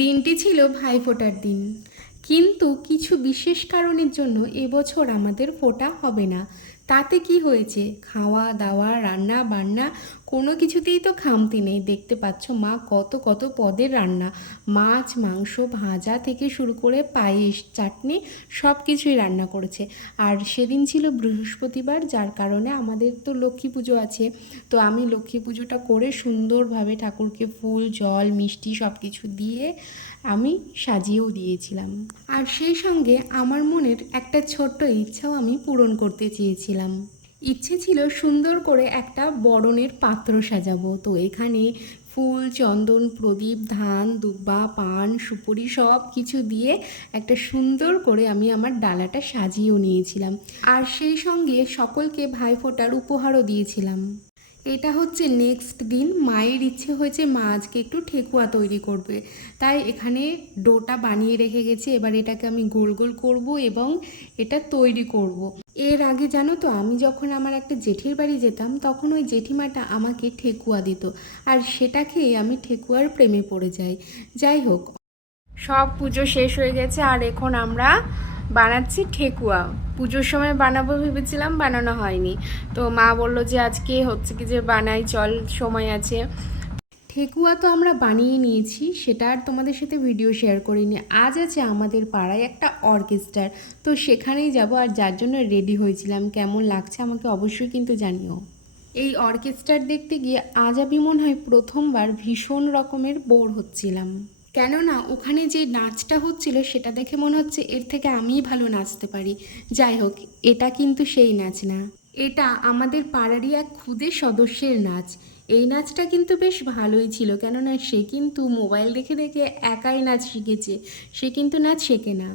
দিনটি ছিল ভাইফোঁটার দিন, কিন্তু কিছু বিশেষ কারণের জন্য এবছর আমাদের ফোঁটা হবে না। তাতে কি হয়েছে, খাওয়া দাওয়া রান্না বান্না কোনো কিছুতেই তো খামতি নেই। দেখতে পাচ্ছ মা কত কত পদের রান্না, মাছ মাংস ভাজা থেকে শুরু করে পায়েস চাটনি সব কিছুই রান্না করেছে। আর সেদিন ছিল বৃহস্পতিবার, যার কারণে আমাদের তো লক্ষ্মী পুজো আছে। তো আমি লক্ষ্মী পুজোটা করে সুন্দরভাবে ঠাকুরকে ফুল জল মিষ্টি সব কিছু দিয়ে আমি সাজিয়েও দিয়েছিলাম। আর সেই সঙ্গে আমার মনের একটা ছোট্ট ইচ্ছাও আমি পূরণ করতে চেয়েছিলাম। ইচ্ছে ছিল সুন্দর করে একটা বরণের পাত্র সাজাবো। তো এখানে ফুল চন্দন প্রদীপ ধান দুব্বা পান সুপুরি সব কিছু দিয়ে একটা সুন্দর করে আমি আমার ডালাটা সাজিয়েও নিয়েছিলাম। আর সেই সঙ্গে সকলকে ভাইফোঁটার উপহারও দিয়েছিলাম। এটা হচ্ছে নেক্সট দিন। মায়ের ইচ্ছে হয়েছে মা আজকে একটু ঠেকুয়া তৈরি করবে, তাই এখানে ডোটা বানিয়ে রেখে গেছে। এবার এটাকে আমি গোল গোল করব এবং এটা তৈরি করব। এর আগে জানো তো, আমি যখন আমার একটা জেঠির বাড়ি যেতাম তখন ওই জেঠিমাটা আমাকে ঠেকুয়া দিত, আর সেটা খেয়ে আমি ঠেকুয়ার প্রেমে পড়ে যাই। যাই হোক, সব পুজো শেষ হয়ে গেছে আর এখন আমরা বানাচ্ছি ঠেকুয়া। পুজোর সময় বানাবো ভেবেছিলাম, বানানো হয়নি। তো মা বললো যে আজকে হচ্ছে কি যে বানাই, চল সময় আছে। ঠেকুয়া তো আমরা বানিয়ে নিয়েছি, সেটা আর তোমাদের সাথে ভিডিও শেয়ার করিনি। আজ আছে আমাদের পাড়ায় একটা অর্কেস্ট্রার, তো সেখানেই যাব, আর যার জন্য রেডি হয়েছিলাম। কেমন লাগছে আমাকে অবশ্যই কিন্তু জানিও। এই অর্কেস্ট্রার দেখতে গিয়ে আজ আমি মনে হয় প্রথমবার ভীষণ রকমের বোর হচ্ছিলাম। কেননা ওখানে যে নাচটা হচ্ছিল সেটা দেখে মনে হচ্ছে এর থেকে আমিই ভালো নাচতে পারি। যাই হোক, এটা কিন্তু সেই নাচ না, এটা আমাদের পাড়ারই এক ক্ষুদে সদস্যের নাচ। এই নাচটা কিন্তু বেশ ভালোই ছিল, কেননা সে কিন্তু মোবাইল দেখে দেখে একাই নাচ শিখেছে, সে কিন্তু নাচ শেখে না।